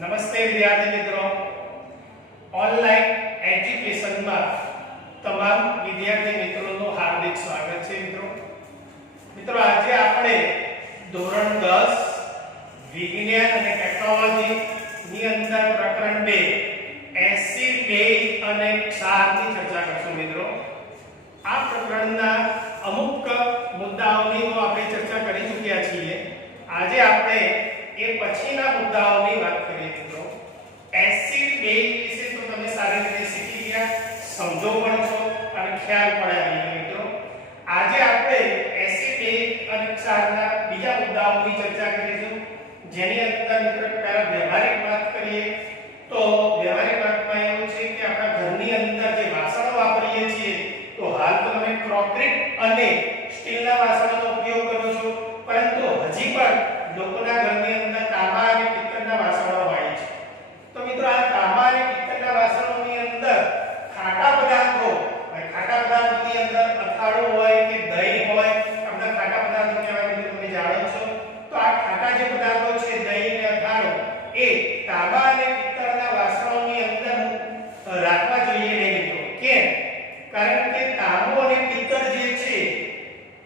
નમસ્તે વિદ્યાર્થી મિત્રો, ઓનલાઈન એજ્યુકેશનમાં તમામ વિદ્યાર્થી મિત્રોનું હાર્દિક સ્વાગત છે. મિત્રો આજે આપણે ધોરણ 10 વિજ્ઞાન અને ટેકનોલોજી ની અંદર પ્રકરણ 2 એસિડ બેઝ અને ક્ષારની ચર્ચા કરશું. મિત્રો આ પ્રકરણના અમુક મુદ્દાઓની તો આપણે ચર્ચા કરી ચૂક્યા છીએ. આજે આપણે એ પછીના મુદ્દાઓની વાત કરીએ. મિત્રો એસિડ બેઝ વિશે તો તમે સારી રીતે શીખી ગયા, સમજો પણ છો અને ખ્યાલ પણ આવી ગયો. મિત્રો આજે આપણે એસિડ બેઝ અને ક્ષારના બીજા મુદ્દાઓની ચર્ચા કરીશું, જેની અંદર મિત્રો પહેલા વ્યવહારિક વાત કરીએ તો વ્યવહારિક વાતમાં એવું છે કે આપણા ઘરની અંદર જે વાસણો વાપરીએ છીએ તો હાલ તો તમે ક્રોકરી અને સ્ટીલના વાસણોનો ઉપયોગ કરો છો, પરંતુ હજી પણ લોકોના ઘરની અંદર તાંબા અને પિત્તળના વાસણો હોય છે. તો મિત્રો આ તાંબા અને પિત્તળના વાસણોની અંદર ખાટા પદાર્થોની અંદર અથાણું હોય કે દહીં હોય, આપણે ખાટા પદાર્થો કહેવાય મિત્રો, તમે જાણો છો. તો આ ખાટા જે પદાર્થો છે, દહીં અને અથાણું, એ તાંબા અને પિત્તળના વાસણોની અંદર રાખવા જોઈએ નહીં મિત્રો. કેમ? કારણ કે તાંબો અને પિત્તળ જે છે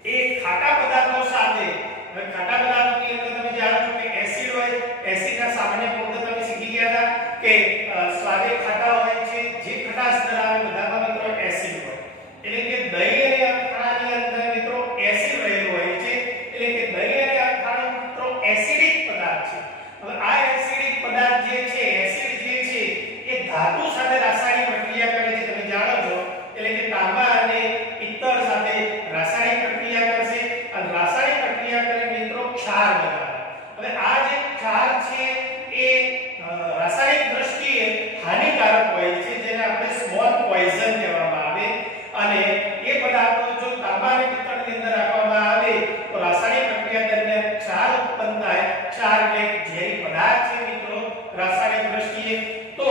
એ ખાટા પદાર્થો સાથે, ખાટા પદાર્થોની અંદર તમે જાણો છો કે એસિડ હોય, એસિડના સામાન્ય ગુણધર્મ તમે શીખી ગયા હતા કે સ્વાદે ખાટા હોય છે, જે ખટાશ ધરાવે બધામાં મિત્રો એસિડ હોય. એટલે કે દહીં અને અથાણાની અંદર મિત્રો એસિડ રહેલું હોય છે. એટલે કે દહીં અને અથાણું મિત્રો એસિડિક પદાર્થ છે. હવે આ એસિડિક પદાર્થ જે છે, એસિડ જે છે એ ધાતુ સાથે રાસાયણિક પ્રક્રિયા કરે છે, તમે જાણો છો. એટલે કે તાંબા અને પિત્તળ સાથે રાસાયણિક પ્રક્રિયા કરશે અને રાસાયણિક પ્રક્રિયા કરીને મિત્રો ક્ષાર બનાવે. હવે આ જે ક્ષાર છે એ રાસાયણિક દ્રષ્ટિએ હાનિકારક હોય છે, જેને આપણે સ્મોલ પોઈઝન કહેવામાં આવે. અને એ પદાર્થો જો તાંબા અને પિત્તળની અંદર રાખવામાં આવે તો રાસાયણિક પ્રક્રિયા દરમિયાન ક્ષાર ઉત્પન્ન થાય. ક્ષાર એટલે ઝેરી પદાર્થ છે મિત્રો રાસાયણિક દ્રષ્ટિએ. તો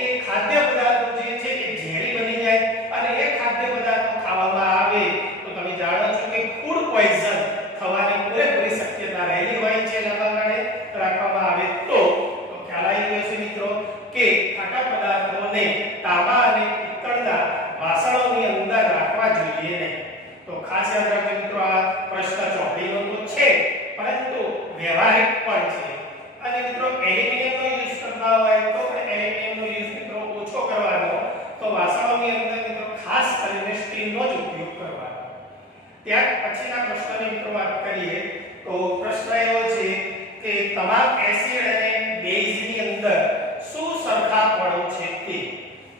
એ ખાદ્ય પદાર્થો જે છે એ ઝેરી બની જાય અને એ ખાદ્ય પદાર્થો ખાવામાં આવે તો તમે જાણો છો કે ફૂડ પોઈઝન થવાની પૂરેપૂરી શક્યતા રહેલી હોય છે. લાંબા ગાળે રાખવામાં આવે તો ખ્યાલ આવી ગયો છે મિત્રો કે ખાટા પદાર્થોને તાંબા અને પિત્તળના વાસણોની અંદર રાખવા જોઈએ નહીં. તો ખાસ યાદ રાખજો મિત્રો, આ પ્રશ્ન ચોપડીનો તો છે પરંતુ વ્યવહારિક પણ છે. અને મિત્રો એલ્યુમિનિયમનો યુઝ કરતા હોય તો પણ એલ્યુમિનિયમનો યુઝ મિત્રો ઓછો કરવાનો, તો વાસણોની અંદર મિત્રો ખાસ કરીને સ્ટીલનો જ ઉપયોગ કરવાનો. ત્યાર પછીના પ્રશ્નની મિત્રો વાત કરીએ તો પ્રશ્ન એવો છે કે તમામ એસિડ અને બેઝની અંદર શું સરખાપણું છે તે.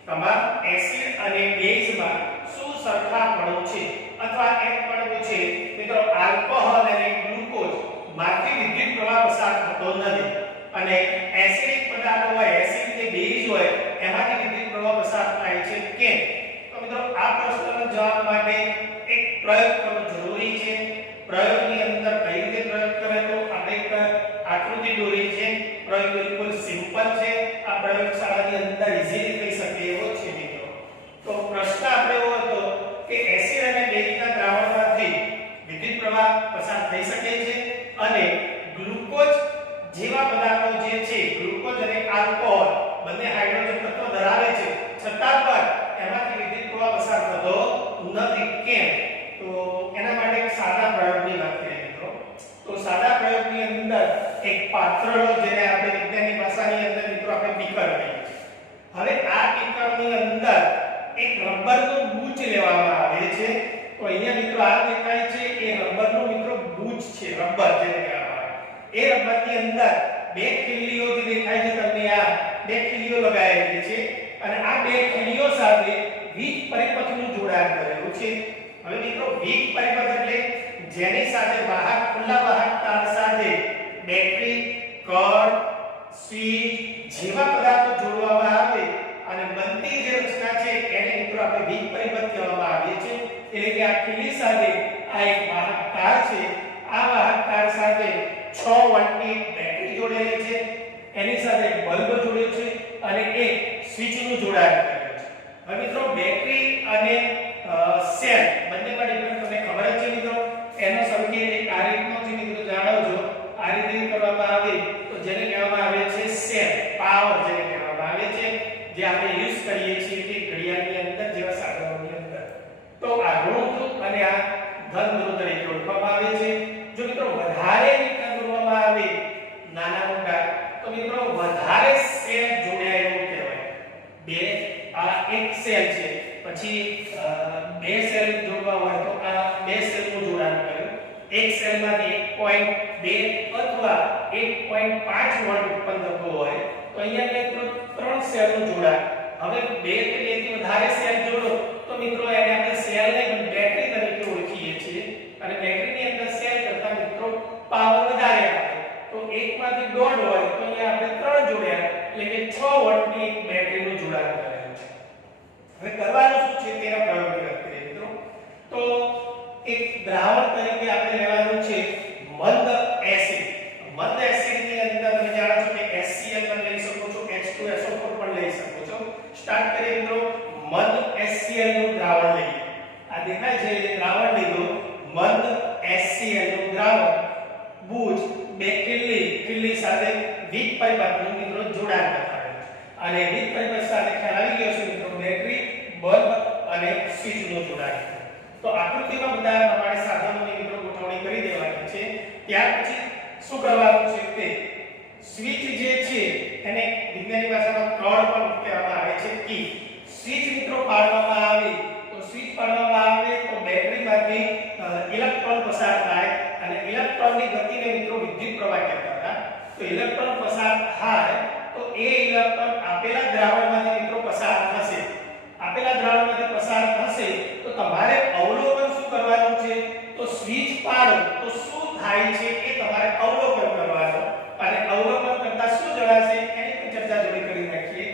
તમામ એસિડ અને બેઝમાં શું સરખાપણું છે, અથવા એમ પણ પૂછે મિત્રો આલ્કોહોલ અને ગ્લુકોઝ માંથી વિદ્યુત પ્રવાહ પસાર થતો નથી અને એસિડિક પદાર્થો હોય, એસિડ કે બેઝ હોય એમાંથી વિદ્યુત પ્રવાહ પસાર થાય છે. કેમ? તો મિત્રો આ પ્રશ્નનો જવાબ માટે એક પ્રયોગ કરવો જરૂરી છે. પ્રયોગની અંદર કઈ રીતે પ્રયોગ કરે તો આપણે એક આકૃતિ દોરી છે. પ્રયોગ બિલકુલ સિમ્પલ છે. આ પ્રયોગશાળાની અંદર ઈઝીલી થઈ શકે એવો છે મિત્રો. તો પ્રશ્ન આપણે એવો હતો કે એસિડ અને બેઝના દ્રાવણમાંથી વિદ્યુત પ્રવાહ પસાર થઈ શકે છે અને ગ્લુકોઝ જેવા પદાર્થો જે છે, ગ્લુકોઝ અને આલ્કોહોલ બંને હાઇડ્રોજન તત્વ ધરાવે છે, છતાં પણ એમાંથી વિદ્યુત પ્રવાહ પસાર થતો નથી. કેમ? તો એના માટે એક સાદા પ્રયોગની વાત કરીએ મિત્રો. તો સાદા પ્રયોગની અંદર એક પાત્ર લો, જેને આપણે વિજ્ઞાનની ભાષાની અંદર મિત્રો આપણે બીકર કહીએ છીએ. હવે આ બીકરની અંદર એક રબરનું બૂચ લેવામાં આવે છે. તો અહીંયા મિત્રો આ દેખાય છે એ રબરનું મિત્રો બૂચ છે, રબર જેને કહેવામાં આવે. એ રબરની અંદર બે ખીલીઓ જે દેખાય છે તમને, આ બે ખીલીઓ લગાવેલી છે અને આ બે ખીલીઓ સાથે વીજ પરિપથનું જોડાણ કરેલું છે. હવે મિત્રો વીજ પરિપથ એટલે જેની સાથે વાહક, ખુલ્લા વાહક તાર સાથે બેટરી, કળ, સ્વિચ જેવા પદાર્થો જોડવામાં આવે અને બનતી જે રચના છે એને મિત્રો આપણે વીજ પરિપથ કહેવામાં આવે છે. એટલે કે આ ખીલી સાથે આ એક વાહક તાર છે. આ વાહક તાર સાથે 6 વોલ્ટની બેટરી જોડેલી છે, એની સાથે બલ્બ જોડ્યો છે અને એક સ્વિચનું જોડાણ કરેલું છે. હવે મિત્રો બેટરી અને સેલ બંનેમાં ડિફરન્સ તમને ખબર જ છે મિત્રો. એનો સંકેત એક આ રીતનો છે મિત્રો, જાણો છો. આ રીતે કરવામાં આવે તો જેને કહેવામાં આવે છે સેલ. જે આપણે યુઝ કરીએ છીએ કે ઘડિયાળની અંદર જેવા સાધનોની અંદર. તો આ ઋણ ધ્રુવ અને આ ધન ધ્રુવ તરીકે ઓળખવામાં આવે છે. જો મિત્રો વધારે રીતના દોરવામાં આવે નાના મોટા તો મિત્રો વધારે સેલ જોડ્યા એવું કહેવાય. બે આ એક સેલ છે, પછી બે સેલ જોડવા હોય તો આ બે સેલનું જોડાણ કર્યું. એક સેલમાંથી 1.2 અથવા 1.5 વોલ્ટ ઉત્પન્ન થતો હોય તો અહીંયા મિત્રો 3 સેલનું જોડાણ. હવે 2 કે 2 થી વધારે સેલ જોડો તો મિત્રો એને આપણે સેલ ને બેટરી તરીકે ઓળખીએ છીએ અને બેટરીની અંદર સેલ કરતા મિત્રો પાવર વધારે આવે. તો એકમાંથી 1.5 હોય તો અહીંયા આપણે 3 જોડ્યા એટલે કે 6 વોલ્ટની એક બેટરીનું જોડાણ કરેલું છે. હવે કરવાનું શું છે તેના પ્રયોગની વાત કરીએ મિત્રો. તો એક દ્રાવણ તરીકે આપણે લેવાનું છે મંદ એસિડ. મંદ એસિડની અંદર તમે જાણો છો કે HCl પણ લઈ શકો છો, H2SO4 પણ લઈ શકો છો. સ્ટાર્ટ કરીએ મિત્રો. મંદ HCl નું દ્રાવણ લઈએ. આ દેખાય છે દ્રાવણ લીધું. મંદ HCl નું દ્રાવણ બુજ બે ખીલ્લી સાથે વીજ પરિપથનું મિત્રો જોડાણ બતાવે છે. અને વીજ પરિપથ સાથે ખ્યાલ આવી ગયો છે મિત્રો બેટરી, બલ્બ અને સ્વિચનું જોડાણ. તો આકૃતિમાં બધા પ્રમાણે સાધનોની મિત્રો ગોઠવણી કરી દેવાની છે. ત્યાર પછી શું કરવાનું છે તે સ્વિચ જે છે એને વિજ્ઞાનની ભાષામાં ક્રોડ પણ કહેવામાં આવે છે. કી સ્વિચ મિત્રો પાડવામાં આવે તો સ્વિચ પાડવામાં આવે તો બેટરીમાંથી ઇલેક્ટ્રોન પસાર થાય અને ઇલેક્ટ્રોનની ગતિને મિત્રો વિદ્યુત પ્રવાહ કહેતા હતા. તો ઇલેક્ટ્રોન પસાર થાય તો એ ઇલેક્ટ્રોન આપેલા દ્રાવણમાંથી મિત્રો પસાર થશે. આપેલા દ્રાવણમાંથી પસાર થશે તો તમારે અવલોકન શું કરવાનું છે? તો સ્વિચ પાડો તો શું થાય છે એ તમારે અવલોકન કરવાનું. અને અવલોકન કરતા શું જણાશે એની પણ ચર્ચા જોડી કરી નાખીએ.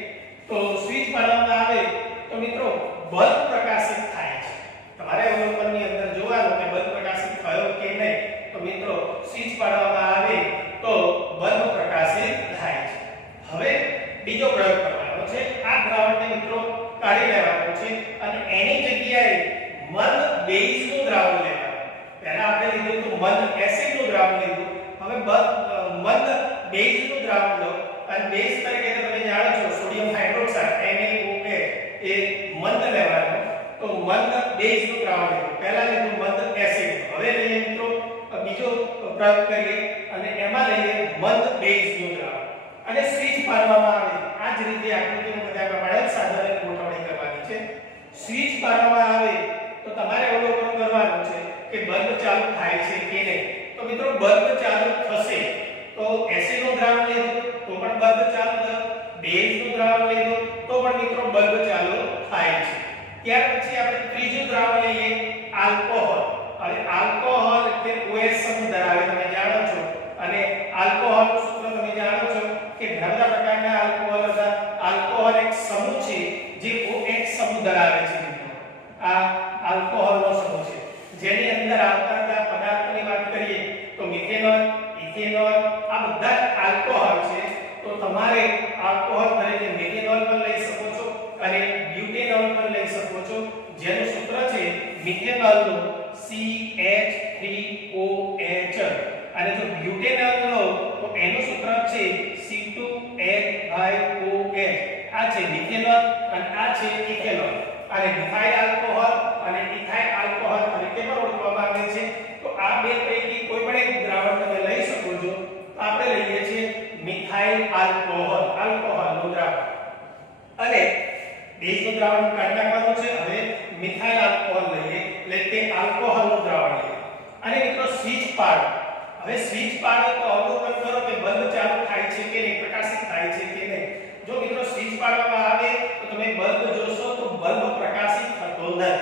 તો સ્વિચ પાડવામાં આવે તો મિત્રો બલ્બ પ્રકાશિત થાય છે. તમારે અવલોકનની અંદર જોવાનું કે બલ્બ પ્રકાશિત થયો કે નહીં. તો મિત્રો સ્વિચ પાડવામાં આવે તો બલ્બ પ્રકાશિત થાય છે. હવે બીજો પ્રયોગ કરવાનો છે. આ દ્રાવણને મિત્રો કાઢી લેવાનું છે અને એની જગ્યાએ મંદ બેઝનું દ્રાવણ લેવાનું. પહેલા આપણે લીધું તો મંદ એસિડનું દ્રાવણ લીધું. હવે મંદ બેઝનું દ્રાવણ લો અને બેઝ તરીકે તમે જાણો છો સોડિયમ હાઇડ્રોક્સાઇડ NaOH એ મંદ લેવાનું. તો મંદ બેઝનું દ્રાવણ લીધું. પહેલા લીધું મંદ એસિડ. હવે લઈએ મિત્રો બીજો પ્રયોગ કરીએ અને એમાં લઈએ મંદ બેઝનું દ્રાવણ અને સ્વિચ પાડવામાં આવે. આ જ રીતે આકૃતિમાં બધા પ્રમાણે સાધનોની ગોઠવણી કરવાની છે. સ્વિચ પાડવામાં આવે તો તમારે અવલોકન કરવાનું છે કે બલ્બ ચાલુ થાય છે કે નહીં. તો મિત્રો બલ્બ ચાલુ થશે તો એસિડનું દ્રાવણ લીધું તો પણ બલ્બ ચાલુ થયો. બેઝનું દ્રાવણ લીધું તો પણ મિત્રો બલ્બ ચાલુ થાય છે. ત્યાર પછી આપણે ત્રીજું દ્રાવણ લઈએ આલ્કોહોલ. હવે આલ્કોહોલ એટલે OH સમૂહ ધરાવે તમે જાણો છો અને આલ્કોહોલનું સૂત્ર તમે જાણો છો કે ઘણા બધા પ્રકારના આલ્કોહોલ હતા. આલ્કોહોલ એક સમૂહ છે જે OH સમૂહ ધરાવે છે. આ આલ્કોહોલનો સમૂહ છે જેની અંદર આવતા પદાર્થોની વાત કરીએ તો મિથેનોલ, ઇથેનોલ આ બધા આલ્કોહોલ છે. તો તમારે આલ્કોહોલ તરીકે મિથેનોલ પણ લઈ શકો છો અને બ્યુટેનોલ પણ લઈ શકો છો જેનું સૂત્ર છે મિથેનોલનું CH3OH અને જો બ્યુટેનોલ લો તો એનું સૂત્ર છે C2H5OH. આ છે મિથેનોલ અને આ છે ઇથેનોલ. અને મિથાઇલ આલ્કોહોલ અને ઇથાઇલ આલ્કોહોલ તરીકે પણ ઓળખવામાં આવે છે. તો આ બે પૈકી કોઈ પણ એક દ્રાવણ તમે લઈ શકો છો. આપણે લઈએ છીએ મિથાઇલ આલ્કોહોલ, આલ્કોહોલનું દ્રાવણ અને બેઝનું દ્રાવણ કાઢી નાખવાનું છે. હવે મિથાઇલ આલ્કોહોલ લઈએ એટલે કે આલ્કોહોલનું દ્રાવણ લઈએ અને મિત્રો સ્વિચ પાડો. હવે સ્વિચ પાડો તો અવલોકન કરો કે બલ્બ ચાલુ થાય છે કે નહીં, પ્રકાશિત થાય છે કે નહીં. જો મિત્રો સ્વિચ પાડવામાં આવે તો તમે બલ્બ જોશો તો બલ્બ પ્રકાશિત થતો નથી.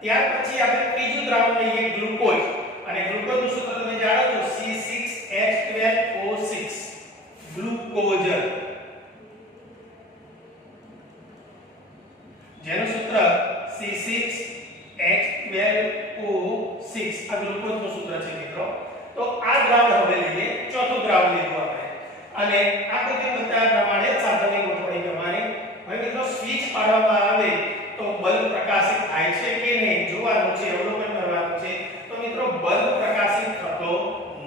ત્યાર પછી આપણે ત્રીજું દ્રાવણ લઈએ ગ્લુકોઝ અને ગ્લુકોઝનું સૂત્ર તમે જાણો છો C6H12O6 ગ્લુકોઝ જેનું સૂત્ર C6H12O6 આ ગ્લુકોઝનું સૂત્ર છે મિત્રો. તો આ દ્રાવણ હવે લઈએ. ચોથું દ્રાવણ લીધું આપણે અને આકૃતિ બતાવ્યા પ્રમાણે સાધનની ગોઠવણી કરવાની. હવે મિત્રો સ્વિચ પાડવામાં આવે તો બલ્બ પ્રકાશિત થાય છે કે નહીં જોવાનું છે, અવલોકન કરવાનું છે. તો મિત્રો બલ્બ પ્રકાશિત થતો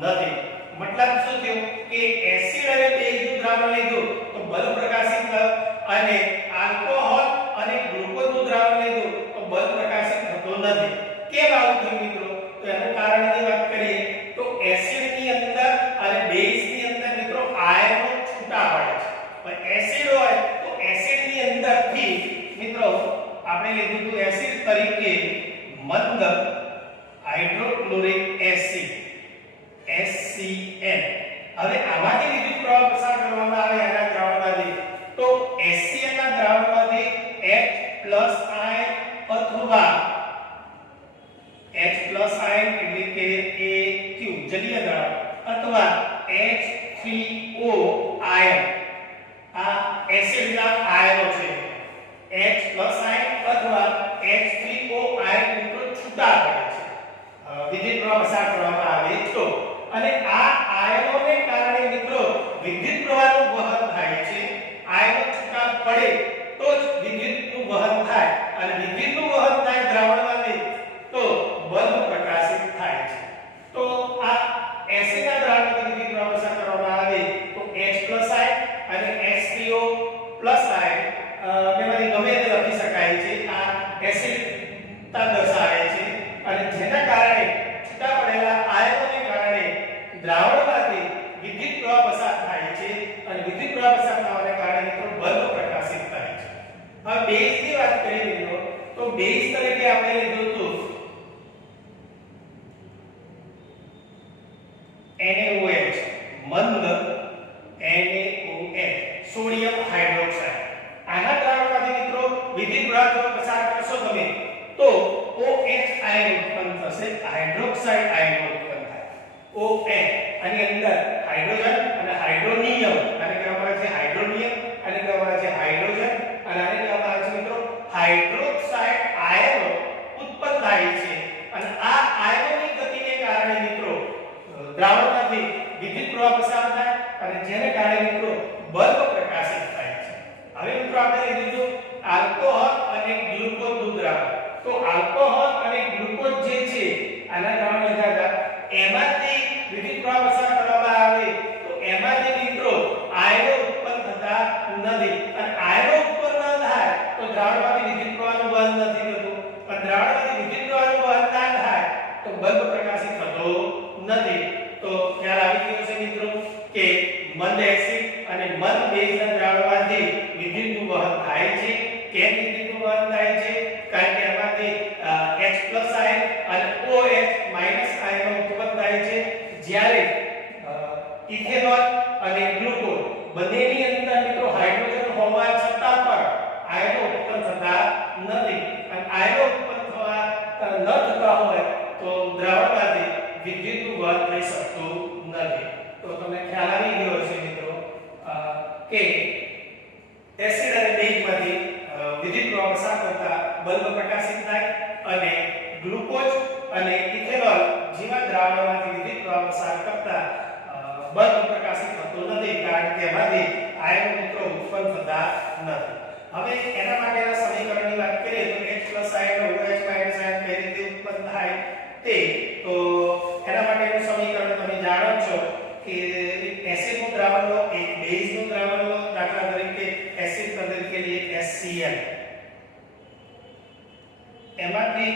નથી. મતલબ શું થયું કે એસિડ અને બેઝનું દ્રાવણ લીધું તો બલ્બ પ્રકાશિત થયો અને આ મંદ હાઇડ્રોક્લોરિક એસિડ HCl. હવે આમાંથી વિદ્યુત પ્રવાહ પસાર કરવામાં આવે આના દ્રાવણમાંથી તો HCl ના દ્રાવણમાંથી H+ આયન અથવા H+ આયન એટલે કે AQ જલીય દ્રાવણ અથવા H3O આયન આ એસિડના આયનો છે H+ આયન અથવા H3O આયન મિત્રો છૂટા પડે છે વિદ્યુત પ્રવાહ પસાર કરવામાં આવે તો અને આ આયનોને કારણે મિત્રો વિદ્યુત પ્રવાહનું વહન થાય છે આયનો છૂટા પડે તો જ વિદ્યુતનું વહન થાય અને વિદ્યુતનું વહન થાય દ્રાવણમાંથી તો બલ્બ પ્રકાશિત થાય છે તો આ એસિડના દ્રાવણમાંથી વિદ્યુત પ્રવાહ પસાર કરવામાં આવે તો H+ આયન અને H3O+ આયન બેમાંથી ગમે તે લખી શકાય છે આ એસિડતા દર્શાવે છે અને જેના કારણે છૂટા પડેલા આયનોને કારણે દ્રાવણમાંથી વિદ્યુત પ્રવાહ પસાર થાય છે અને વિદ્યુત પ્રવાહ પસાર થવાને કારણે મિત્રો બલ્બ પ્રકાશિત થાય છે હવે બેઝની વાત કરીએ મિત્રો તો બેઝ તરીકે આપણે લીધું હતું NaOH મંદ NaOH સોડિયમ હાઇડ્રોક્સાઇડ આના દ્રાવણમાંથી મિત્રો વિદ્યુત પ્રવાહ જો પસાર કરશો તમે તો OH આયન ઉત્પન્ન થશે હાઇડ્રોક્સાઇડ આયન ઉત્પન્ન થાય OH આની અંદર હાઇડ્રોજન અને હાઇડ્રોનિયમ આને કહેવામાં આવે છે હાઇડ્રોનિયમ આને કહેવામાં આવે છે હાઇડ્રોજન અને આને કહેવામાં આવે છે મિત્રો હાઇડ્રોક્સાઇડ આયનો ઉત્પન્ન થાય છે અને આ આયનોની ગતિને કારણે મિત્રો દ્રાવણમાંથી વિદ્યુત પ્રવાહ પસાર થાય અને જેને કારણે મિત્રો બલ્બ પ્રકાશિત થાય છે હવે મિત્રો આપણે લીધું આલ્કોહોલ અને ગ્લુકોઝનું દ્રાવણ તો આલ્કોહોલ અને ગ્લુકોઝ જે છે આના દ્રાવણ લીધા હતા એમાંથી વિદ્યુત પ્રવાહ પસાર કરવામાં આવે તો એમાંથી મિત્રો આયનો ઉત્પન્ન થતા નથી અને આયનો ઉત્પન્ન ન થાય તો દ્રાવણમાંથી વિદ્યુત પ્રવાહનું વહન નથી થતું અને દ્રાવણમાંથી વિદ્યુત પ્રવાહનું વહન ના થાય તો બલ્બ પ્રકાશિત થતો નથી તો ખ્યાલ આવી ગયો છે મિત્રો કે મંદ એસિડ અને મંદ બેઝના દ્રાવણમાંથી વિદ્યુતનું વહન થાય છે કેમ વિદ્યુતનું વહન થાય છે કારણ કે એમાંથી H+ આયન અને OH- આયનો ઉત્પન્ન થાય છે જ્યારે ઇથેનોલ અને ગ્લુકોઝ બંનેની અંદર મિત્રો હાઇડ્રોજન હોવા છતાં પણ આયનો ઉત્પન્ન થતા નથી અને આયનો ઉત્પન્ન થવા ન થતા હોય તો દ્રાવણમાંથી વિદ્યુતનું વહન થઈ શકતું નથી તો તમને ખ્યાલ આવી ગયો હશે મિત્રો કે એસિડ અને બેઝમાંથી વિદ્યુત પ્રવાહ પસાર કરતા બલ્બ પ્રકાશિત થાય અને ગ્લુકોઝ અને ઇથેનોલ જેવા દ્રાવણમાંથી વિદ્યુત પ્રવાહ પસાર કરતા બલ્બ પ્રકાશિત થતો નથી કારણ કે એમાંથી આયનો મિત્રો ઉત્પન્ન થતા નથી હવે એના માટેના સમીકરણની વાત કરીએ તો H+ આયન OH- આયન કઈ રીતે ઉત્પન્ન થાય તે તો એના માટેનું સમીકરણ તમે જાણો છો કે એસિડનું દ્રાવણ લો એક બેઝનું દ્રાવણ લો દાખલા તરીકે એસિડ તરીકે લઈએ HCl એમાંથી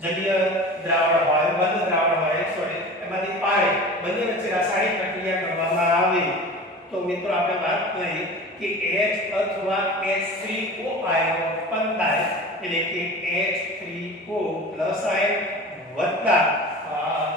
જલીય દ્રાવણ હોય બંધ દ્રાવણ હોય સોરી એમાંથી પાણી બંને વચ્ચે રાસાયણિક પ્રક્રિયા કરવામાં આવે તો મિત્રો આપણે વાત કરી કે H અથવા H3O આયન ઉત્પન્ન થાય એટલે કે H3O+ આયન વત્તા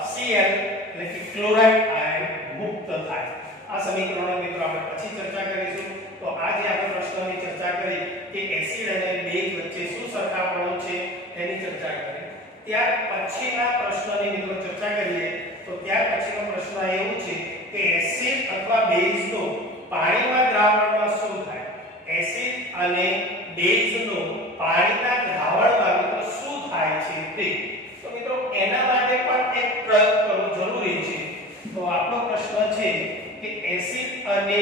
Cl એટલે કે ક્લોરાઇડ આયન મુક્ત થાય આ સમીકરણો મિત્રો આપણે પછી ચર્ચા કરીશું તો આજે આપણે પ્રશ્નની ચર્ચા કરી કે એસિડ અને બેઝ વચ્ચે શું સરખામણી છે તેની ચર્ચા કરી ત્યાર પછીના પ્રશ્નની મિત્રો ચર્ચા કરીએ તો ત્યાર પછીનો પ્રશ્ન એવું છે કે એસિડ અથવા બેઝનું પાણીમાં દ્રાવણમાં શું થાય એસિડ અને બેઝનું પાણીના દ્રાવણમાં મિત્રો શું થાય છે તે તો મિત્રો એના માટે પણ એક પ્રયોગ કરવો જરૂરી છે તો આપણો પ્રશ્ન છે કે એસિડ અને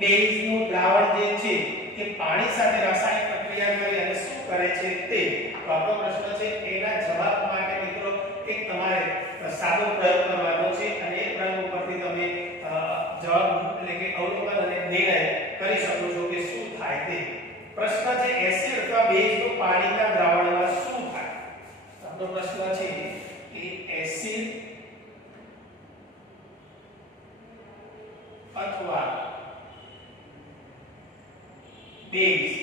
બેઝનું દ્રાવણ જે છે તે પાણી સાથે રાસાયણિક પ્રક્રિયા કરી અને શું કરે છે તે તો આપણો પ્રશ્ન છે એના જવાબ માટે મિત્રો એક તમારે સાદો પ્રયોગ કરવાનો છે અને એ પ્રયોગ ઉપરથી તમે જવાબ એટલે કે અવલોકન અને નિર્ણય કરી શકો છો કે શું થાય તે પ્રશ્ન છે એસિડ અથવા બેઝનું પાણીના દ્રાવણમાં શું થાય આપણો પ્રશ્ન છે કે એસિડ અથવા બેઝ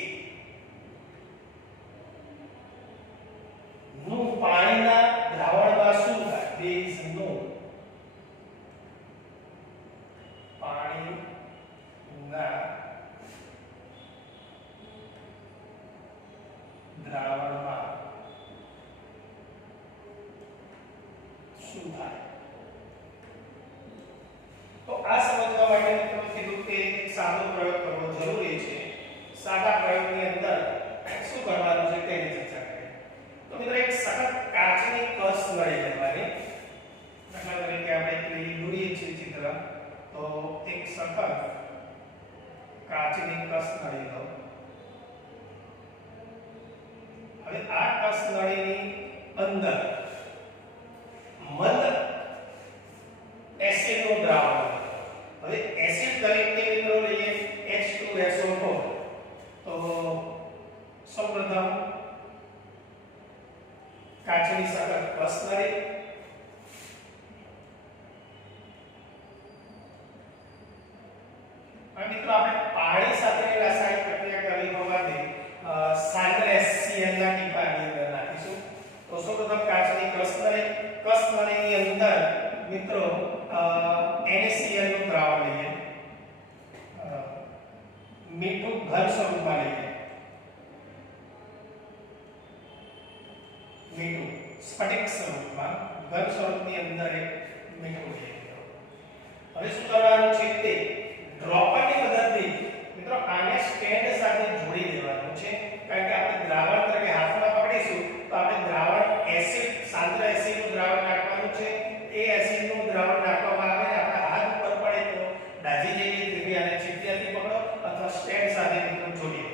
સાદો પ્રયોગ કરવો જરૂરી છે. સાદા પ્રયોગની અંદર શું કરવાનું છે તેની ચર્ચા કરીએ. તો મિત્રો એક સખત કાચની કસ નળી લેવાની. દાખલા તરીકે આપણે એક દોરીએ છીએ ચિત્ર, તો એક સખત કાચની કસ નળી લો. હવે આ કસ નળીની અંદર મંદ એસિડ નું દ્રાવણ. હવે એસિડ તરીકે મિત્રો લઈએ H2SO4. તો સૌપ્રથમ કાચની સખત કસ નળી, મિત્રો આપણે પાણી સાથેની રાસાયણિક પ્રક્રિયા કરવી હોવાથી સાંદ્ર HCl ના ટીપાની અંદર નાખીશું. તો સૌપ્રથમ કાચની કસ નળીની અંદર મિત્રો NaCl નું દ્રાવણ લઈએ, મીઠું ઘન સ્વરૂપમાં લઈએ, મીઠું સ્ફટિક સ્વરૂપમાં ઘન સ્વરૂપની અંદર એક મીઠું લઈએ. હવે શું કરવાનું છે તે ડ્રોપરની મદદથી મિત્રો આને સ્ટેન્ડ સાથે જોડી દેવાનું છે. કારણ કે આપણે દ્રાવણ તરીકે હાથમાં પકડીશું તો આપણે દ્રાવણ એસિડ સાંદ્ર એસિડનું દ્રાવણ નાખવાનું છે. એ એસિડનું દ્રાવણ નાખવામાં આવે ને આપણા હાથ ઉપર પડે તો દાજી જઈએ, તેથી આને ચીપિયાથી પકડો અથવા સ્ટેન્ડ સાથે મિત્રો જોડી દો.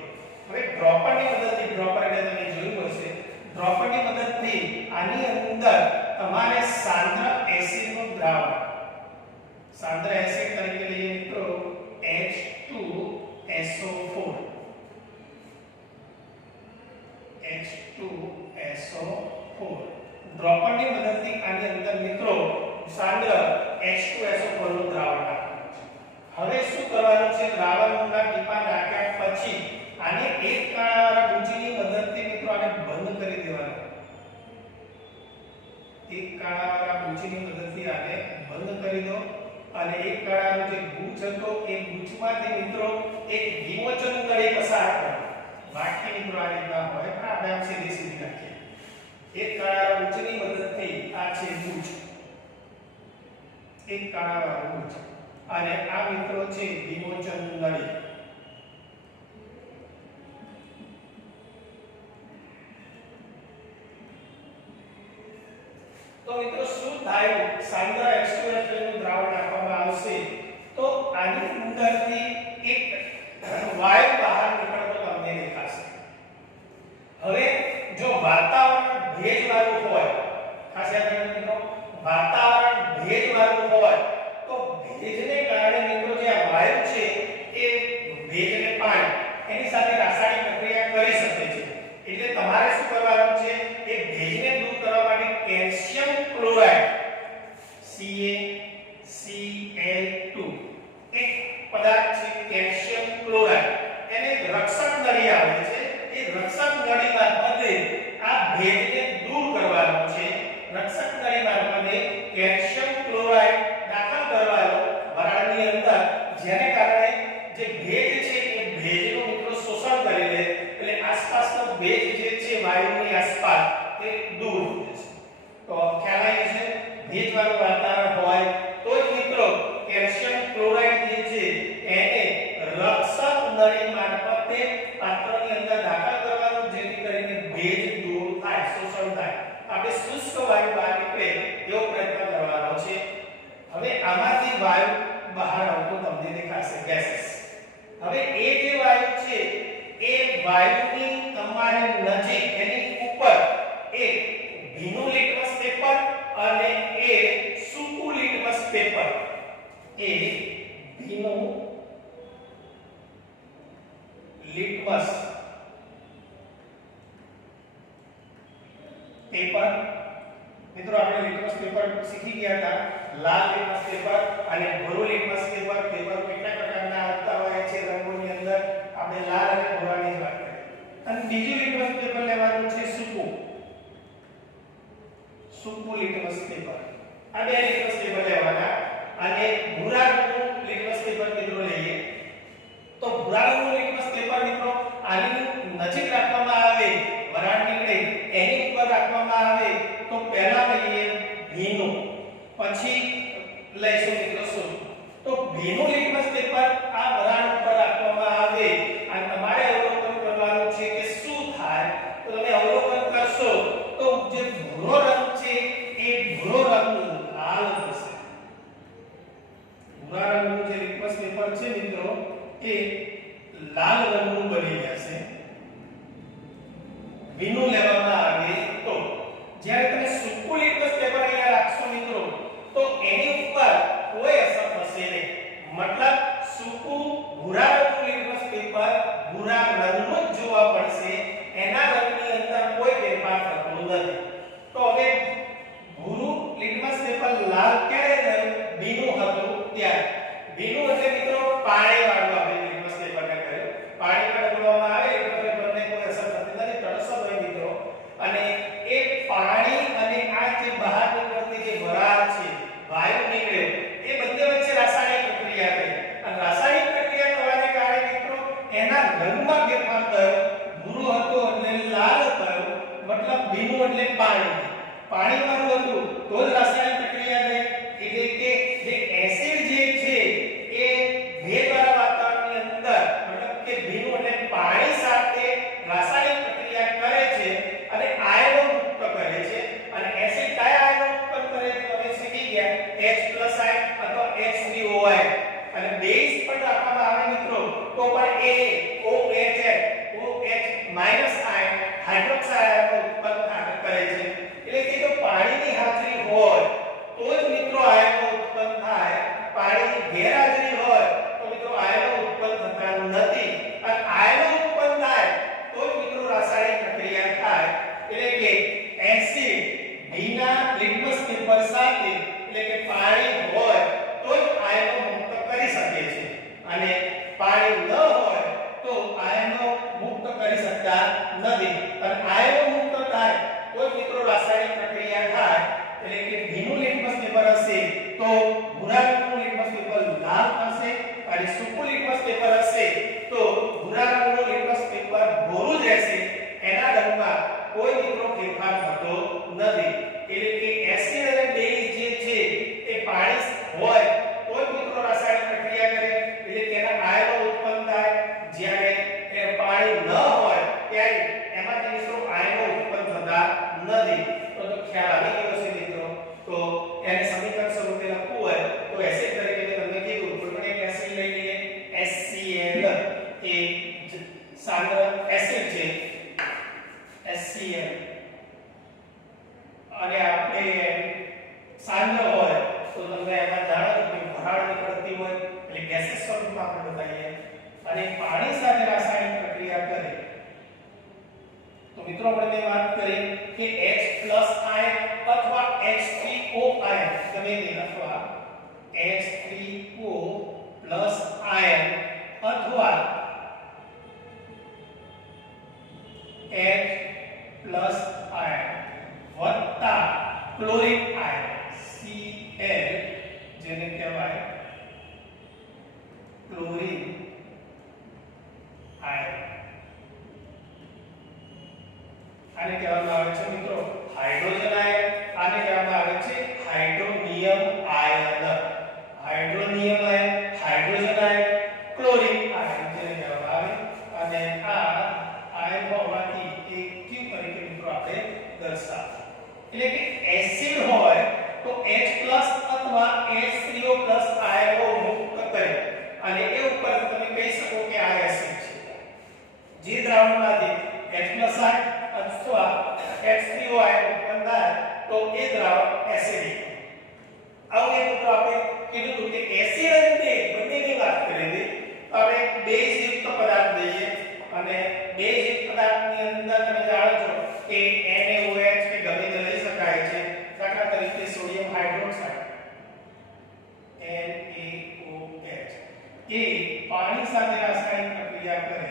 હવે ડ્રોપરની મદદથી, ડ્રોપર એટલે તમે જોયું હશે, ડ્રોપરની મદદથી આની અંદર તમારે સાંદ્ર એસિડનું દ્રાવણ, સાંદ્ર એસિડ તરીકે લઈએ મિત્રો H2SO4, H2SO4 ડ્રોપરની મદદથી આની અંદર મિત્રો સાંદ્ર H2SO4 નું દ્રાવણ નાખવાનું છે. હવે શું કરવાનું છે, દ્રાવણના ટીપા નાખ્યા પછી આને એક કાળાવાળા ગુંચીની મદદથી મિત્રો આને બંધ કરી દેવાનું. એક કાળાવાળા ગુંચીની મદદથી આને બંધ કરી દો અને એક કાળાનો જે ગુંચ હતો એ ગુંચમાંથી મિત્રો એક વિમોચન નળી પસાર કરો. બાકી મિત્રો આ રીતના હોય પણ આપણે આમ સીધી રાખીએ. એક કાળાવાળા ગુંચની મદદથી આ છે ગુંચ, એક કાળાવાળું ગુંચ, અને આ મિત્રો છે વિમોચન નળી. તો મિત્રો શું થાય, સાંદ્ર H2SO4 નું દ્રાવણ નાખવામાં આવશે તો આની અંદરથી એક વાયુ બહાર નીકળતો તમને દેખાશે. હવે જો વાતાવરણ ભેજવાળું હોય, ખાસ યાદ રાખજો મિત્રો, વાતાવરણ ભેજવાળું હોય તો ભેજને કારણે મિત્રો જે આ વાયુ છે એ ભેજને પાણી એની સાથે રાસાયણિક પ્રક્રિયા કરી શકે છે. એટલે તમારે શું કરવાનું છે, એ ભેજને દૂર કરવા માટે કેલ્શિયમ ક્લોરાઇડ CaCl2 એક પદાર્થ છે કેલ્શિયમ ક્લોરાઇડ, એને રક્ષક નળી આવે છે. એ રક્ષક નળી મારફતે આ ભેજને દૂર કરવાનો છે. રક્ષક નળી મારફતે કેલ્શિયમ ક્લોરાઇડ દાખલ કરવાનો વરાળની અંદર, જેને કારણે જે ભેજ છે એ ભેજનું મિત્રો શોષણ કરી લે, એટલે આસપાસનો ભેજ જે છે વાયુની આસપાસ એ દૂર થઈ જશે. તો ખ્યાલ આવી છે, ભેજવાળું વાતાવરણ હોય તો જ મિત્રો કેલ્શિયમ ક્લોરાઇડ જે છે એને રક્ષક નળી મારફતે પાત્રની અંદર દાખલ કરવાનું, જેથી કરીને ભેજ દૂર થાય, શોષણ થાય, આપણે શુષ્ક વાયુ બહાર નીકળે એવો પ્રયત્ન કરવાનો છે. હવે આમાંથી વાયુ બહાર આવતો તમને દેખાશે, ગેસીસ. હવે એ જે વાયુ છે એ વાયુની તમારી નજીક એની ઉપર એક ભીનું લિટમસ પેપર અને એ સૂકું લિટમસ પેપર, એ ભીનું લિટમસ પેપર. મિત્રો આપણે લિટમસ પેપર શીખી ગયા હતા, લાલ લિટમસ પેપર અને ભૂરું લિટમસ પેપર. પેપર કેટલા પ્રકારના આવતા હોય છે રંગોની અંદર, આપણે લાલ અને ભૂરાની જ વાત કરી. અને બીજું લિટમસ પેપર લેવાનું છે સૂકું લિટમસ પેપર. આ બે લિટમસ પેપર લેવાના અને ભૂરા રંગનું લિટમસ પેપર મિત્રો લઈએ. તો ભૂરા રંગનું લિટમસ પેપર મિત્રો આની નજીક રાખવામાં આવે, વરાળ નીકળે એની ઉપર રાખવામાં આવે તો પહેલા લઈએ ભીનું, પછી લઈશું મિત્રો સૂકું. તો ભીનું લિટમસ પેપર આ વરાળ એ લાલ રંગનું બની જશે. ભીનું લેવામાં આવે તો જ્યારે તમે સૂકું લિટમસ પેપર અહીંયા રાખશો મિત્રો તો એની ઉપર કોઈ અસર થશે નહીં. મતલબ સૂકું ભૂરા રંગનું લિટમસ પેપર ભૂરા રંગનું જ જોવા પડશે, એના રંગની અંદર કોઈ ફેરફાર થતો નથી. તો હવે ભૂરું લિટમસ પેપર લાલ ક્યારે થયું? ભીનું હતું ત્યારે. ભીનું એટલે મિત્રો પાણી વાળું આપણે લિટમસ પેપરને કહ્યું. પાણીમાં ડબોળવામાં આવે લિટમસ પેપરને કોઈ અસર થતી નથી, તટસ્થ હોય મિત્રો. અને એ પાણી અને આ જે બહાર નીકળતી જે વરાળ છે, વાયુ નીકળ્યો, એ બંને વચ્ચે રાસાયણિક પ્રક્રિયા થઈ અને રાસાયણિક પ્રક્રિયા થવાને કારણે મિત્રો એના રંગમાં ફેરફાર થયો. ભૂરું હતું એટલે લાલ થયો, મતલબ ભીનું એટલે પાણી. પાણી વાળું હતું તો જ રાસાયણિક પ્રક્રિયા થઈ. એટલે કે જે એસિડ જે છે એ ભેજવાળા વાતાવરણની અંદર મતલબ કે ભીનું એટલે પાણી સાથે રાસાયણિક પ્રક્રિયા કરે છે અને આયનો મુક્ત કરે છે. અને એસિડ કયા આયનો ઉત્પન્ન કરે છે તમે શીખી ગયા, H+ આયન અથવા H3O આયન. અને બેઝ પણ રાખવામાં આવે મિત્રો તો પણ OH આયન હાઇડ્રોક્સાઇડ આયન ઉત્પન્ન કરે છે. એટલે કે જો પાણીની હાજરી હોય તો જ મિત્રો આયનો ઉત્પન્ન થાય. પાણીની ગેરહાજરી હોય તો મિત્રો આયનો ઉત્પન્ન થતા નથી. અને આયનો ઉત્પન્ન થાય તો જ મિત્રો રાસાયણિક પ્રક્રિયા થાય. એટલે કે એસિડ ભીના લિટમસ પેપર સાથે એટલે કે પાણી હોય તો જ આયનો મુક્ત કરી શકે છે. અને પાણી ન હોય તો આયનો મુક્ત કરી શકતા નથી. અને આયનો મુક્ત થાય તો જ મિત્રો રાસાયણિક પ્રક્રિયા થાય. એટલે કે ભીનું લિટમસ પેપર હશે તો ભૂરા રંગનું લિટમસ પેપર લાલ થશે, અને સૂકું લિટમસ પેપર હશે તો ભૂરા રંગનું લિટમસ પેપર ભૂરું જ રહેશે. એના રંગમાં કોઈ મિત્રો ફેરફાર થતો નથી. એટલે કે એસિડ અને બેઝ જે છે એ પાણી હોય તો જ મિત્રો રાસાયણિક પ્રક્રિયા કરે, એટલે તેના આયનો ઉત્પન્ન થાય. જ્યારે એ પાણી ન હોય ત્યારે એમાંથી મિત્રો આયનો ઉત્પન્ન થતા નથી. તો ખ્યાલ આવી ગયો છે મિત્રો. તો એને સમીકરણ સ્વરૂપે લખવું હોય તો એસિડ તરીકે તમને કીધું કોઈ પણ એક એસિડ લઈ લઈએ. HCl એ સાંદ્ર એસિડ છે, HCl. અને આપણે સાંદ્ર હોય તો તમને એમાં જાણો છો કે વરાળ નીકળતી હોય એટલે ગેસિયસ સ્વરૂપમાં આપણે બતાવીએ. અને પાણી સાથે રાસાયણિક પ્રક્રિયા કરે તો મિત્રો આપણે વાત કરી કે H+ આયન અથવા H3O આયન તમે અથવા H3O+ આયન અથવા H+ આયન વત્તા ક્લોરિક આયન Cl જેને કહેવાય ક્લોરિન આયન. આને કહેવામાં આવે છે મિત્રો હાઇડ્રોજન આયન. આને કહેવામાં આવે છે hydronium ion. Hydronium ion, hydrogen ion, chlorine ion જેને કહેવામાં આવે. અને આ આયન હોવાથી એ ક્યુ તરીકે મિત્રો આપણે દર્શાવીએ. એટલે કે એસિડ હોય તો H+ અથવા H3O+ આયનો મુક્ત કરે અને એ ઉપર તમે કહી શકો કે આ એસિડ છે. જે દ્રાવણમાંથી H+ આયન અથવા H3O આયન ઉત્પન્ન થાય તો એ દ્રાવણ એસિડિક. આવું એક મિત્રો આપણે કીધું કે એસિડ અને બેઝ બંનેની વાત કરી હતી. આપણે બેઝ યુક્ત પદાર્થ લઈએ અને બેઝ યુક્ત પદાર્થની અંદર તમે જાણો છો કે NaOH કે ગમે તે લઈ શકાય છે. દાખલા તરીકે સોડિયમ હાઇડ્રોક્સાઇડ NaOH એ પાણી સાથે રાસાયણિક પ્રક્રિયા કરે.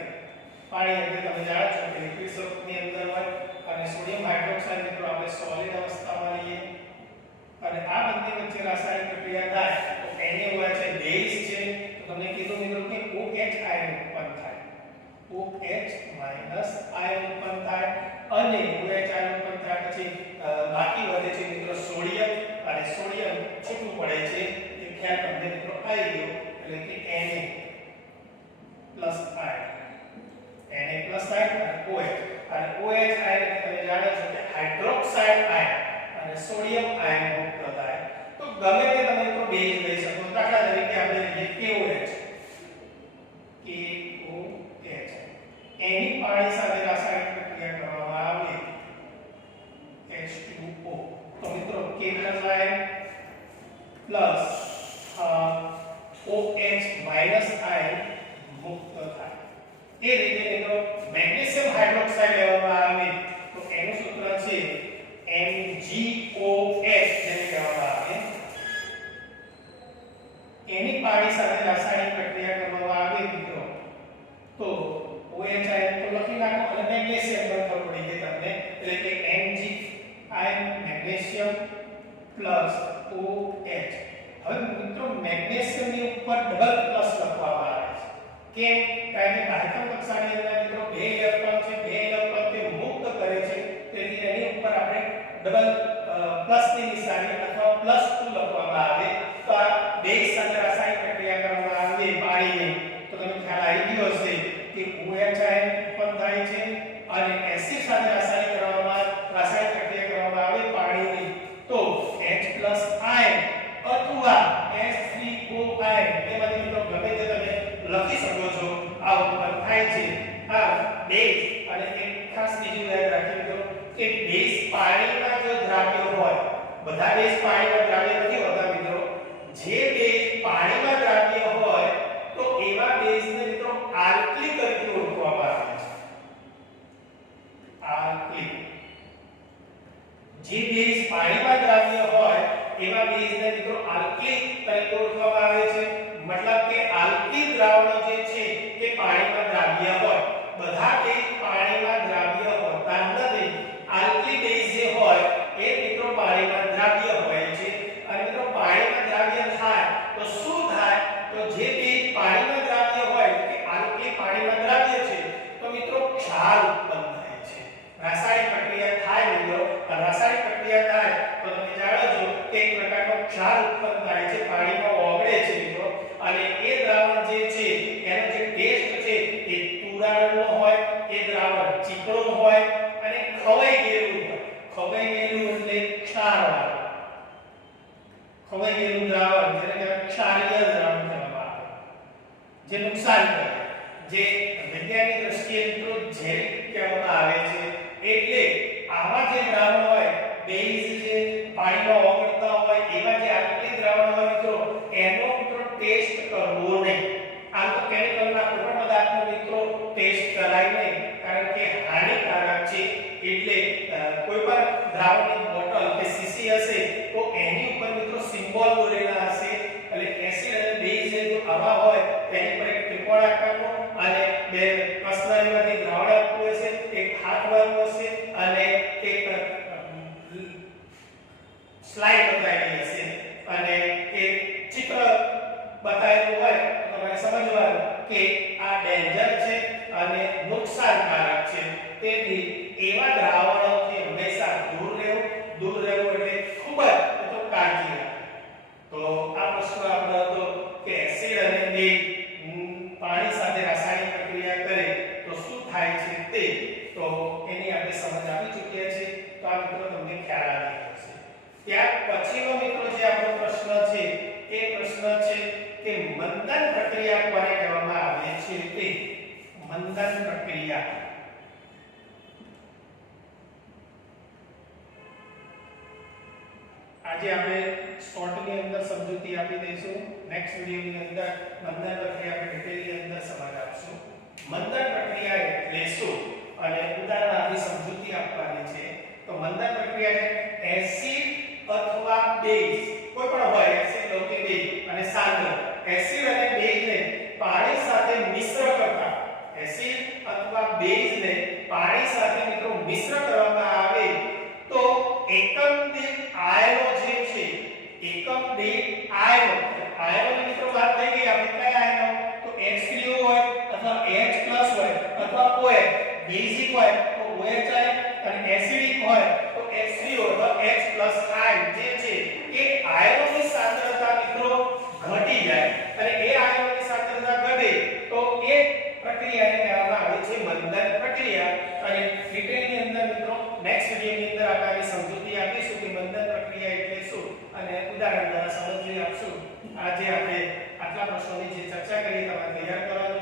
પાણી એટલે તમે જાણો છો કે લિક્વિડ સ્વરૂપની અંદર હોય અને સોડિયમ હાઇડ્રોક્સાઇડ મિત્રો આપણે સોલિડ અવસ્થામાં લઈએ અને આ બંને વચ્ચે રાસાયણિક પ્રક્રિયા થાય તો NaOH એ બેઝ છે. તો તમને કીધું મિત્રો કે OH આયન ઉત્પન્ન થાય, OH- આયન ઉત્પન્ન થાય અને OH આયન ઉત્પન્ન થાય પછી બાકી વધે છે મિત્રો સોડિયમ અને સોડિયમ છૂટું પડે છે. એ ખ્યાલ તમને મિત્રો આવી ગયો. એટલે કે Na+ આયન, Na+ આયન અને OH. અને OH આયન તમે જાણો છો કે હાઇડ્રોક્સાઇડ આયન અને સોડિયમ આયન મુક્ત થાય. તો ગમે તે તમે તો બેઝ લઈ શકો. દાખલા તરીકે આપણે લઈએ KOH. KOH એની પાણી સાથે રાસાયણિક પ્રક્રિયા કરવામાં આવે H2O તો મિત્રો K + OH આયન મુક્ત થાય એ રીતે મિત્રો મેગ્નેશિયમ હાઇડ્રોક્સાઇડ લેવામાં આવે તો એનું સૂત્ર છે MgOH જેને કહેવામાં આવે એની પાણી સાથે રાસાયણિક પ્રક્રિયા કરવામાં આવે મિત્રો તો OH આયન તો લખી નાખો અને મેગ્નેશિયમ પણ ખબર પડી ગઈ તમને એટલે કે Mg આયન મેગ્નેશિયમ OH હવે મિત્રો મેગ્નેશિયમ ની ઉપર ડબલ પ્લસ લખવામાં આવે છે કેમ કારણ કે બાહ્યતમ કક્ષાની અંદર મિત્રો બે ઇલેક્ટ્રોન છે બે ઇલેક્ટ્રોન તે મુક્ત કરે છે તેથી એની ઉપર આપણે ડબલ પ્લસ ની નિશાની અથવા +2 લખવામાં આવે તો આ બે સાથે રાસાયણિક પ્રક્રિયા કરવામાં આવે પાણીની તો તમને ખ્યાલ આવી ગયો હશે કે OH આયન ઉત્પન્ન થાય છે અને એસિડ સાથે રાસાયણિક પ્રક્રિયા કરવામાં આવે પાણીની તો H+ આયન અથવા H3O આયન એમાંથી મિત્રો ગમે તે તમે લખી શકો છો આ ઉત્પન્ન થાય છે આ બેઝ અને એક ખાસ બીજું યાદ રાખજો મિત્રો કે બેઝ પાણીમાં જો દ્રાવ્ય હોય બધા બેઝ પાણીમાં દ્રાવ્ય નથી હોતા મિત્રો જે બેઝ પાણીમાં દ્રાવ્ય હોય તો એવા બેઝને મિત્રો આલ્કલી તરીકે ઓળખવામાં આવે છે આલ્કલી જે બેઝ પાણીમાં દ્રાવ્ય હોય એવા બેઝને મિત્રો આલ્કલી તરીકે ઓળખવામાં આવે છે મતલબ કે આલ્કલી દ્રાવણો જે છે તે પાણીમાં દ્રાવ્ય હોય બધા બેઝ પાણીમાં દ્રાવ્ય હોતા નથી આલ્કલી બેઝ જે હોય એ મિત્રો પાણીમાં દ્રાવ્ય હોય છે અને મિત્રો પાણીમાં દ્રાવ્ય થાય તો શું થાય તો જે બેઝ પાણીમાં દ્રાવ્ય હોય કે આલ્કલી પાણીમાં દ્રાવ્ય છે તો મિત્રો ક્ષાર ઉત્પન્ન થાય છે રાસાયણિક પ્રક્રિયા થાય મિત્રો રાસાયણિક પ્રક્રિયા થાય તો તમે જાણો છો કે એક પ્રકારનો ક્ષાર ઉત્પન્ન થાય છે પાણીમાં ઓગળે છે મિત્રો અને એ દ્રાવણ જે છે એનો જે ટેસ્ટ છે એ તુરાળનો હોય એ દ્રાવણ ચીકણું હોય અને ખવાઈ ગયેલું હોય ખવાઈ ગયેલું એટલે ક્ષારવાળું ખવાઈ ગયેલું દ્રાવણ જેને કહેવાય ક્ષારીય દ્રાવણ કહેવામાં આવે જે નુકસાન કરે જે વૈજ્ઞાનિક દ્રષ્ટિએ મિત્રો ઝેરી કહેવામાં આવે છે એટલે આવા જે દ્રાવણ હોય બેઝ જે પાણીમાં ઓગળતા હોય એવા જે આલ્કલી દ્રાવણ હોય મિત્રો એનો મિત્રો ટેસ્ટ કરવો નહીં આમ તો કેમિકલના કોઈ પણ પદાર્થનો મિત્રો ટેસ્ટ કરાય નહીં કારણ કે હાનિકારક છે એટલે કોઈ પણ દ્રાવણની બોટલ કે સીસી હશે તો એની ઉપર મિત્રો સિમ્બોલ દોરેલા હશે એટલે એસિડ અને બેઝ જો આવા હોય તેની પર એક ત્રિકોણ આકારનો અને બે કસનરીમાંથી દ્રાવણ આપવું હશે એક હાથ વાળું હશે અને એક સ્લાઇડ બતાવેલી હશે અને એક ચિત્ર બતાવેલું હોય તો તમારે સમજવાનું કે આ ડેન્જર છે અને નુકસાનકારક છે તેથી એવા દ્રાવણોથી હંમેશા દૂર રહેવું એટલે ખૂબ જ તો કાળજી રાખવી તો આ પ્રશ્ન આપણો હતો કે એસિડ અને બેઝ પાણી સાથે રાસાયણિક પ્રક્રિયા કરે તો શું થાય છે તે તો એની આપણે સમજ આપી ચૂક્યા છે તો આ મિત્રો તમને ખ્યાલ આવી ગયો છે ત્યાર પછીનો મિત્રો જે આપણો પ્રશ્ન છે એ પ્રશ્ન છે કે મંથન પ્રક્રિયા કોને કહેવામાં આવે છે તે મંથન પ્રક્રિયા આજે આપણે શોર્ટની અંદર સમજૂતી આપી દઈશું નેક્સ્ટ વિડિયોની અંદર મંથન પ્રક્રિયા આપણે ડિટેલની અંદર સમજ આપશું મંથન પ્રક્રિયા એટલે શું અને ઉદાહરણ આપી સમજૂતી આપવાની છે તો મંથન પ્રક્રિયા છે એસિડ અથવા બેઝ કોઈ પણ હોય એસિડ લો કે બેઝ અને સાંદ્ર એસિડ અને બેઝને પાણી સાથે મિશ્ર કરતા એસિડ અથવા બેઝને પાણી સાથે મિત્રો મિશ્ર કરવામાં આવે તો એકમ દીઠ આયનો જે છે એકમ દીઠ આયનોની મિત્રો વાત થઈ ગઈ આપણે કયા આયનો તો H3O હોય અથવા H+ હોય અથવા OH બેઝિક હોય તો OH આયન અને એસિડિક હોય તો H3O અથવા H+ આયન જે છે એ આયનોની સાંદ્રતા મિત્રો ઘટી જાય અને એ આયનોની સાંદ્રતા ઘટે તો એ પ્રક્રિયાને કહેવામાં આવે છે મંથન પ્રક્રિયા અને ડિટેલની અંદર મિત્રો નેક્સ્ટ વિડિયોની અંદર આપણે સમજૂતી આપીશું કે મંથન પ્રક્રિયા એટલે શું અને ઉદાહરણ દ્વારા સમજી આપશું આજે આપણે આટલા પ્રશ્નોની જે ચર્ચા કરી તમારે તૈયાર કરવાની